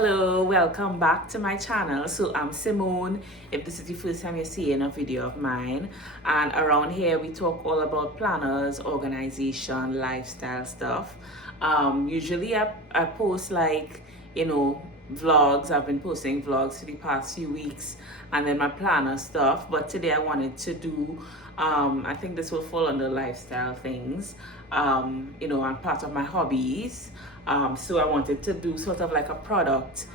Hello, welcome back to my channel. So I'm Simone, if this is the first time you're seeing a video of mine. And around here we talk all about planners, organization, lifestyle stuff. Usually I post vlogs. I've been posting vlogs for the past few weeks, and then my planner stuff. But today I wanted to do, I think this will fall under lifestyle things, and part of my hobbies. So I wanted to do sort of like a product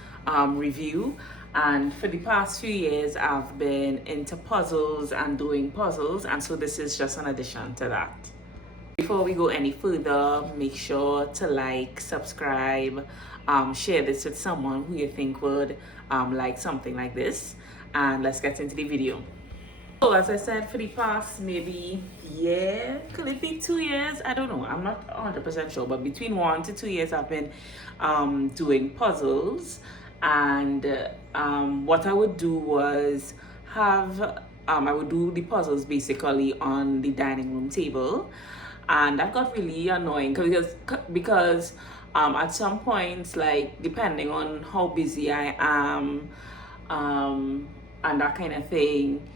review. And for the past few years, I've been into puzzles and doing puzzles. And so this is just an addition to that. Before we go any further, make sure to like, subscribe, share this with someone who you think would like something like this. And let's get into the video. So as I said, for the past maybe year, could it be 2 years? I don't know. I'm not 100% sure, but between 1 to 2 years, I've been doing puzzles. And what I would do was I would do the puzzles basically on the dining room table. And that got really annoying because at some points, like depending on how busy I am and that kind of thing,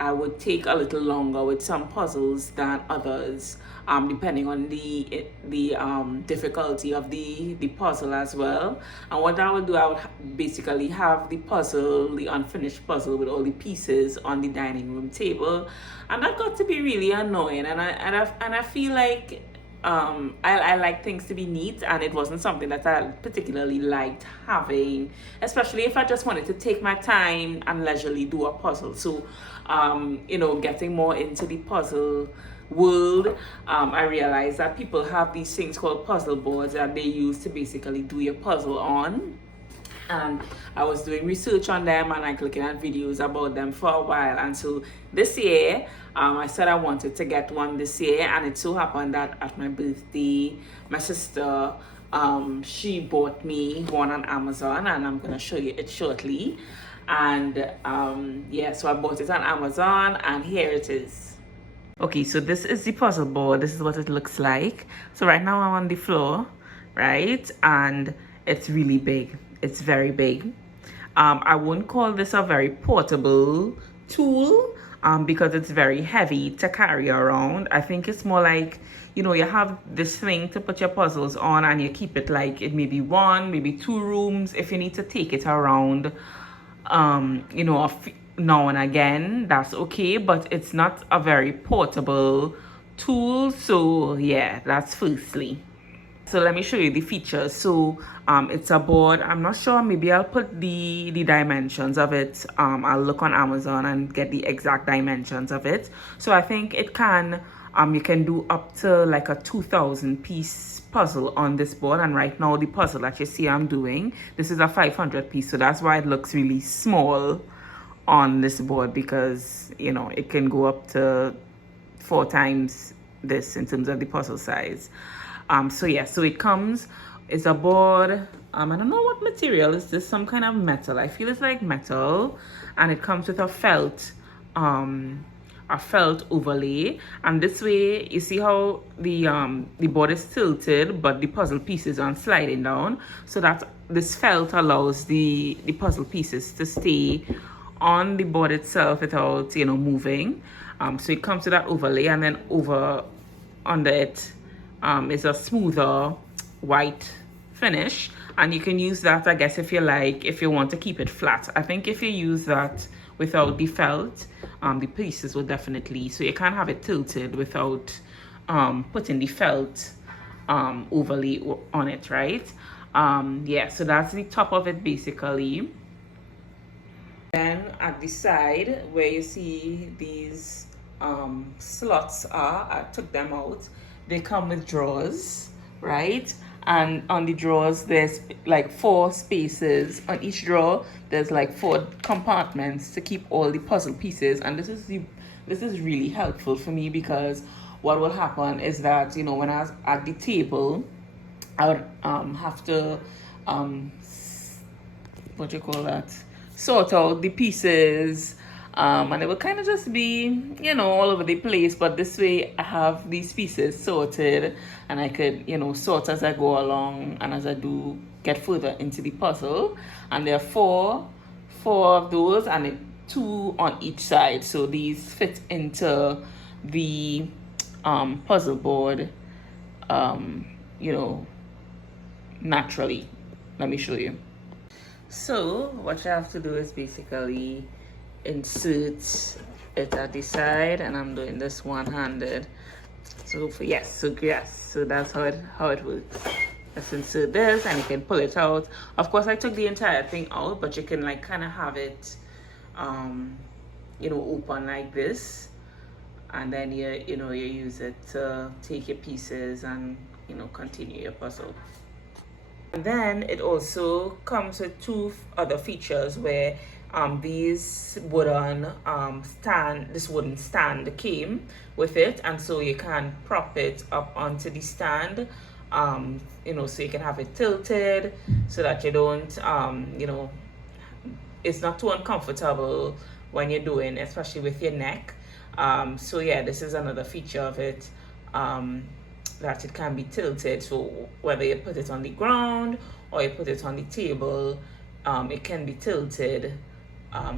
I would take a little longer with some puzzles than others, depending on the difficulty of the puzzle as well. And what I would do, I would basically have the puzzle, the unfinished puzzle with all the pieces on the dining room table, and that got to be really annoying. And I feel like I like things to be neat, and it wasn't something that I particularly liked having, especially if I just wanted to take my time and leisurely do a puzzle. So getting more into the puzzle world, I realized that people have these things called puzzle boards that they use to basically do your puzzle on. And I was doing research on them and like looking at videos about them for a while. And so this year, I said I wanted to get one this year, and it so happened that at my birthday, my sister, she bought me one on Amazon, and I'm gonna show you it shortly. And so I bought it on Amazon, and here it is. Okay, so this is the puzzle board. This is what it looks like. So right now I'm on the floor, right? And it's really big. It's very big. I wouldn't call this a very portable tool because it's very heavy to carry around. I think it's more like, you have this thing to put your puzzles on, and you keep it like it may be 1, maybe 2 rooms. If you need to take it around, now and again, that's okay, but it's not a very portable tool. So yeah, that's firstly. So let me show you the features. So it's a board. I'm not sure, maybe I'll put the dimensions of it. I'll look on Amazon and get the exact dimensions of it. So I think it can you can do up to like a 2,000 piece puzzle on this board. And right now the puzzle that you see I'm doing, this is a 500 piece, so that's why it looks really small on this board, because it can go up to 4 times this in terms of the puzzle size. So it comes, it's a board. I don't know what material is this, some kind of metal. I feel it's like metal, and it comes with a felt overlay. And this way, you see how the board is tilted, but the puzzle pieces aren't sliding down. So that this felt allows the puzzle pieces to stay on the board itself without moving. So it comes with that overlay, and then under it is a smoother white finish, and you can use that, I guess, if you want to keep it flat. I think if you use that without the felt, the pieces will definitely, so you can't have it tilted without putting the felt overlay on it, right? So that's the top of it basically. Then at the side where you see these slots I took them out. They come with drawers, right? And on the drawers, there's like 4 spaces. On each drawer, there's like 4 compartments to keep all the puzzle pieces. And this is really helpful for me, because what will happen is that, when I was at the table, I would have to, sort out the pieces, And it will kind of just be, you know, all over the place. But this way I have these pieces sorted, and I could, you know, sort as I go along and as I do get further into the puzzle. And there are four of those, and two on each side, so these fit into the puzzle board, you know, naturally. Let me show you. So what you have to do is basically insert it at the side, and I'm doing this one-handed. So so that's how it works. Let's insert this, and you can pull it out. Of course, I took the entire thing out, but you can like kind of have it you know, open like this, and then you use it to take your pieces and, you know, continue your puzzle. And then it also comes with two other features where these wooden this wooden stand came with it, and so you can prop it up onto the stand, you know, so you can have it tilted so that you don't you know, it's not too uncomfortable when you're doing, especially with your neck. So yeah, this is another feature of it, that it can be tilted. So whether you put it on the ground or you put it on the table, it can be tilted,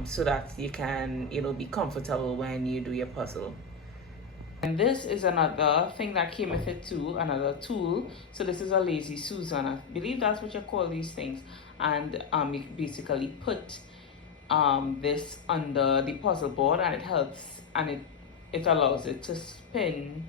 so that you can, you know, be comfortable when you do your puzzle. And this is another thing that came with it too, another tool. So this is a Lazy Susan, I believe that's what you call these things. And you basically put this under the puzzle board, and it helps, and it allows it to spin,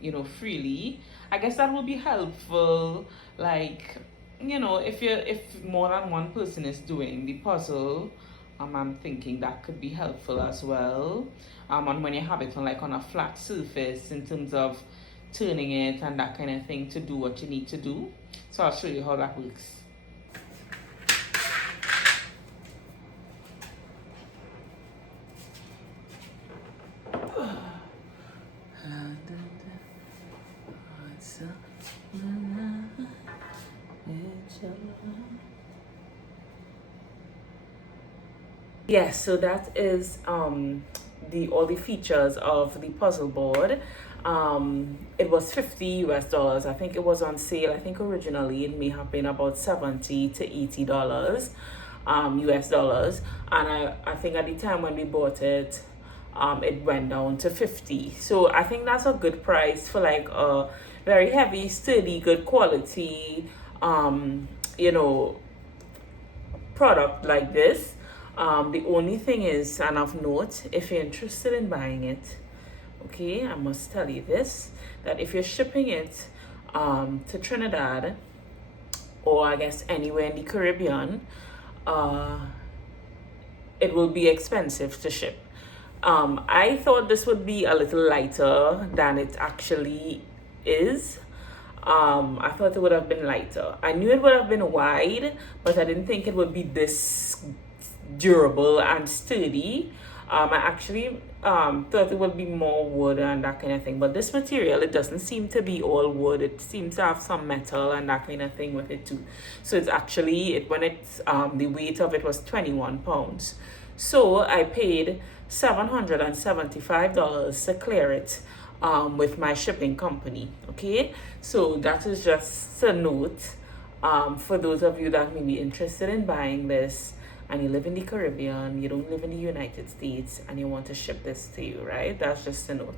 you know, freely. I guess that will be helpful, like, you know, if more than one person is doing the puzzle. I'm thinking that could be helpful as well. And when you have it on a flat surface, in terms of turning it and that kind of thing to do what you need to do. So I'll show you how that works. Yes, so that is all the features of the puzzle board. It was $50 US. I think it was on sale. I think originally it may have been about $70 to $80 US dollars, and I think at the time when we bought it, it went down to 50. So I think that's a good price for like a very heavy, sturdy, good quality, you know, product like this. The only thing is, and of note, if you're interested in buying it, okay, I must tell you this, that if you're shipping it to Trinidad, or I guess anywhere in the Caribbean, it will be expensive to ship. I thought this would be a little lighter than it actually is. I thought it would have been lighter. I knew it would have been wide, but I didn't think it would be this durable and sturdy. I actually thought it would be more wood and that kind of thing, but this material, it doesn't seem to be all wood. It seems to have some metal and that kind of thing with it too. So it's actually, when it's the weight of it was 21 pounds. So I paid $775 to clear it with my shipping company. Okay, so that is just a note for those of you that may be interested in buying this, and you live in the Caribbean, you don't live in the United States, and you want to ship this to you, right? That's just a note.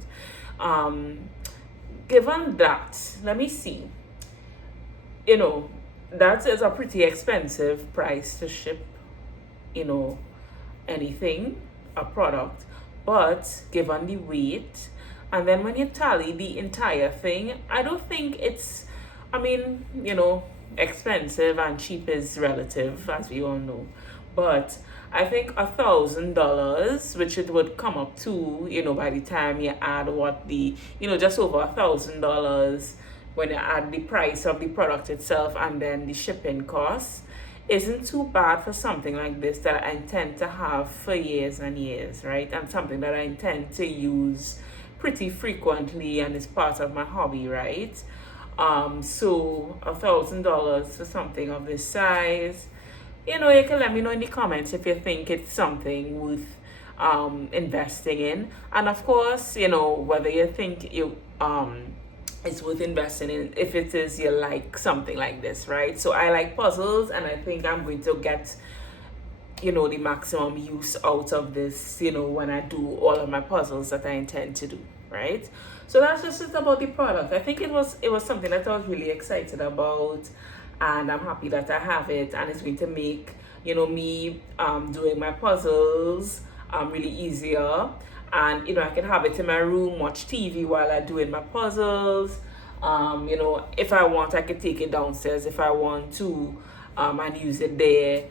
Given that, let me see, you know, that is a pretty expensive price to ship, you know, anything, a product. But given the weight, and then when you tally the entire thing, I don't think it's, I mean, you know, expensive and cheap is relative, as we all know. But I think $1,000, which it would come up to, you know, by the time you add what the, you know, just over $1,000 when you add the price of the product itself and then the shipping costs, isn't too bad for something like this that I intend to have for years and years, right? And something that I intend to use pretty frequently and is part of my hobby, right? So $1,000 for something of this size, you know, you can let me know in the comments if you think it's something worth investing in. And of course, you know, whether you think it's worth investing in, if it is you like something like this, right? So I like puzzles, and I think I'm going to get, you know, the maximum use out of this, you know, when I do all of my puzzles that I intend to do, right? So that's just it about the product. I think it was something that I was really excited about, and I'm happy that I have it, and it's going to make, you know, me doing my puzzles really easier. And you know, I can have it in my room, watch TV while I doing my puzzles. You know, if I want, I could take it downstairs if I want to, and use it there.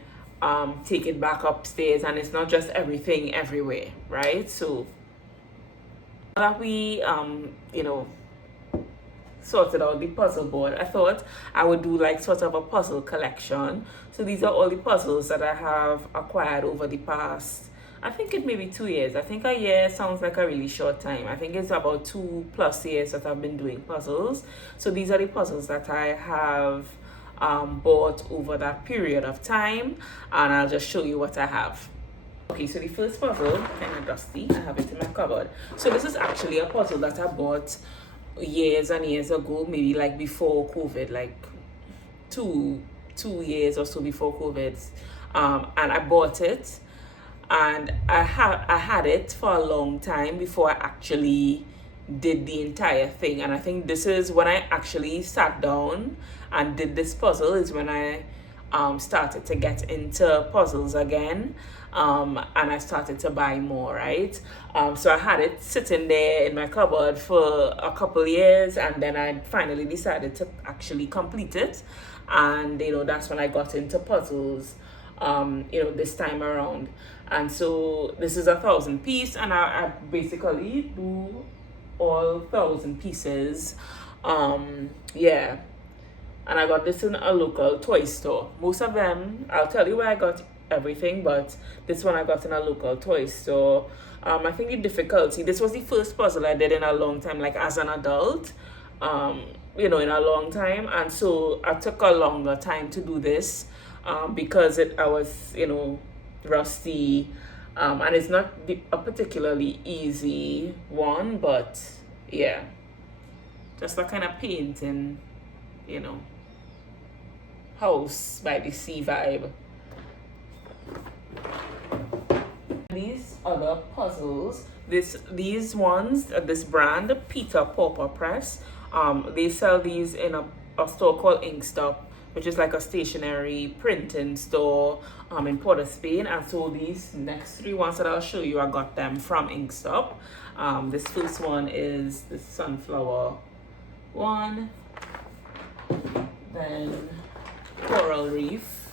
Take it back upstairs, and it's not just everything everywhere, right? So now that we you know, sorted out the puzzle board, I thought I would do like sort of a puzzle collection. So these are all the puzzles that I have acquired over the past, I think it may be 2 years. I think a year sounds like a really short time. I think it's about 2+ years that I've been doing puzzles. So these are the puzzles that I have bought over that period of time, and I'll just show you what I have. Okay, so the first puzzle, kind of dusty, I have it in my cupboard. So this is actually a puzzle that I bought years and years ago, maybe like before COVID, like two years or so before COVID. And I bought it, and I had it for a long time before I actually did the entire thing. And I think this is when I actually sat down and did this puzzle, is when I started to get into puzzles again, and I started to buy more, right? So I had it sitting there in my cupboard for a couple years, and then I finally decided to actually complete it. And you know, that's when I got into puzzles, you know, this time around. And so this is a 1,000 piece, and I basically do all 1,000 pieces. Yeah, and I got this in a local toy store. Most of them, I'll tell you where I got everything, but this one I got in a local toy store. I think the difficulty, this was the first puzzle I did in a long time, like as an adult, you know, in a long time. And so I took a longer time to do this, because I was, you know, rusty, and it's not a particularly easy one, but yeah, just a kind of painting, you know, house by the sea vibe. These other puzzles, these ones, this brand, Peter Pauper Press, they sell these in a store called Inkstop, which is like a stationery printing store in Port of Spain. And so these next 3 ones that I'll show you, I got them from Inkstop. This first one is the sunflower one, then coral reef,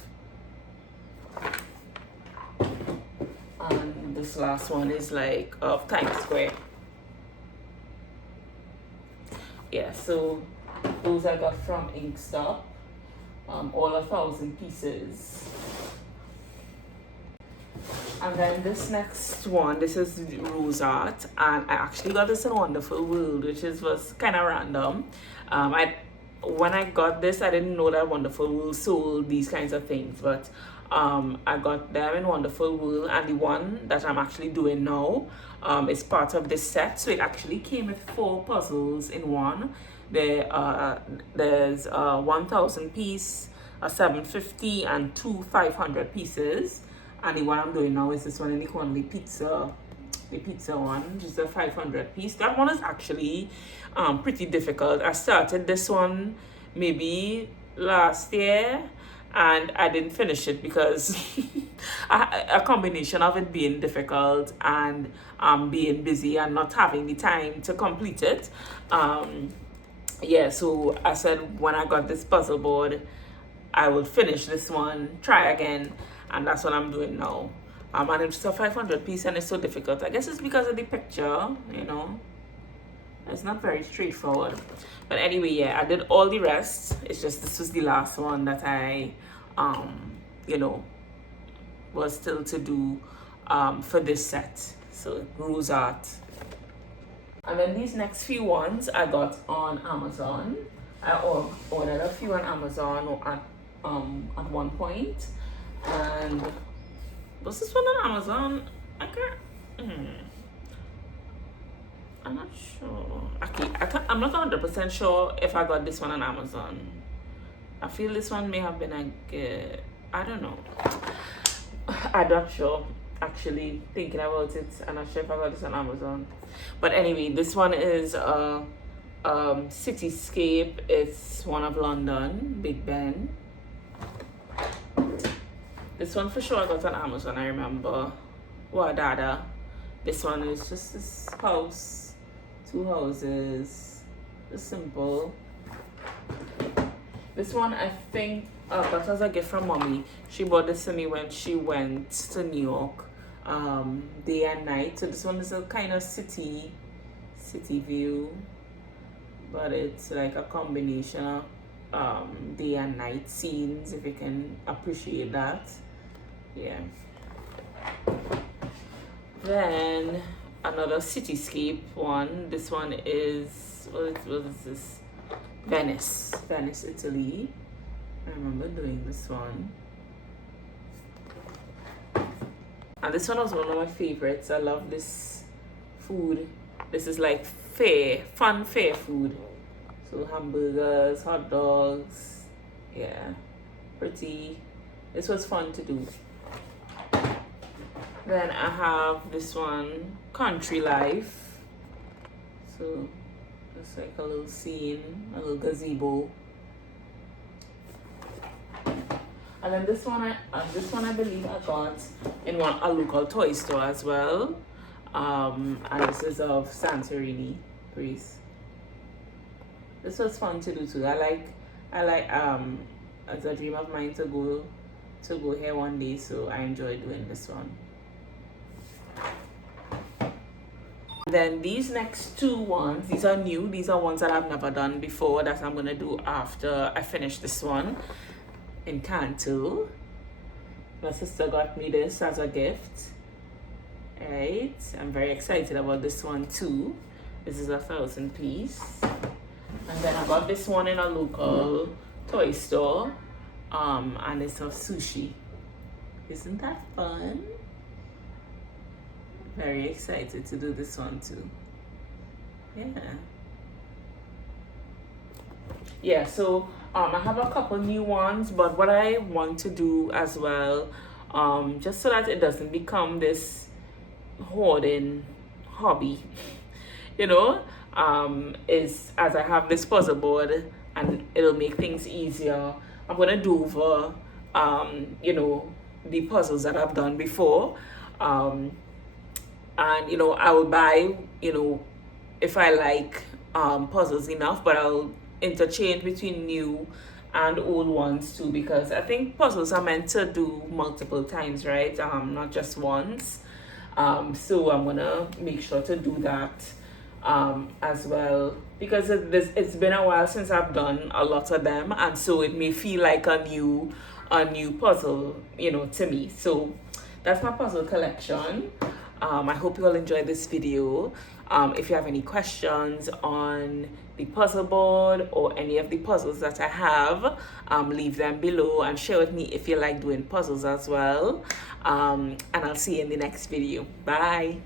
and this last one is like of Times Square. Yeah, so those I got from Inkstop, all 1,000 pieces. And then this next one, this is Rose Art, and I actually got this in Wonderful World, which was kind of random. When I got this, I didn't know that Wonderful World sold these kinds of things, but I got them in Wonderful World, and the one that I'm actually doing now is part of this set. So it actually came with 4 puzzles in one. There's a 1,000 piece, a 750, and 2 500 pieces. And the one I'm doing now is this one in the corner, the pizza one, which is a 500 piece. That one is actually pretty difficult. I started this one maybe last year, and I didn't finish it because a combination of it being difficult and being busy and not having the time to complete it. Yeah, so I said when I got this puzzle board, I would finish this one, try again, and that's what I'm doing now. And it's a 500 piece, and it's so difficult. I guess it's because of the picture, you know. It's not very straightforward. But anyway, yeah, I did all the rest. It's just this was the last one that I, you know, was still to do for this set. So Rose Art. And then these next few ones I got on Amazon. I ordered a few on Amazon at one point. And was this one on Amazon? I'm not sure. Okay, I'm not 100% sure if I got this one on Amazon. I feel this one may have been I don't know. I'm not sure. Actually, thinking about it, I'm not sure if I got this on Amazon. But anyway, this one is Cityscape. It's one of London, Big Ben. This one for sure I got on Amazon, I remember. Dada. This one is just this house, 2 houses, just simple. This one I think got as a gift from mommy. She bought this to me when she went to New York, day and night. So this one is a kind of city view, but it's like a combination of day and night scenes, if you can appreciate that. Yeah. Then another cityscape one. This one is what is this? Venice, Italy. I remember doing this one. And this one was one of my favorites. I love this food. This is like fun fair food. So hamburgers, hot dogs. Yeah, pretty. This was fun to do. Then I have this one, Country Life. So it's like a little scene, a little gazebo. And then this one I believe I got in a local toy store as well. And this is of Santorini, Greece. This was fun to do too. I like it's a dream of mine to go here one day, so I enjoy doing this one. Then these next 2 ones, these are new. These are ones that I've never done before that I'm gonna do after I finish this one in Cantu. My sister got me this as a gift. Right, I'm very excited about this one too. This is a 1,000 piece. And then I got this one in a local toy store. And it's of sushi. Isn't that fun? Very excited to do this one too. Yeah, so I have a couple new ones, but what I want to do as well, just so that it doesn't become this hoarding hobby, you know, is as I have this puzzle board and it'll make things easier. I'm gonna do over you know, the puzzles that I've done before. And, you know, I will buy, you know, if I like puzzles enough, but I'll interchange between new and old ones too, because I think puzzles are meant to do multiple times, right? Not just once. So I'm gonna make sure to do that as well, because it's been a while since I've done a lot of them, and so it may feel like a new puzzle, you know, to me. So that's my puzzle collection. I hope you all enjoyed this video. If you have any questions on the puzzle board or any of the puzzles that I have, leave them below and share with me if you like doing puzzles as well. And I'll see you in the next video. Bye.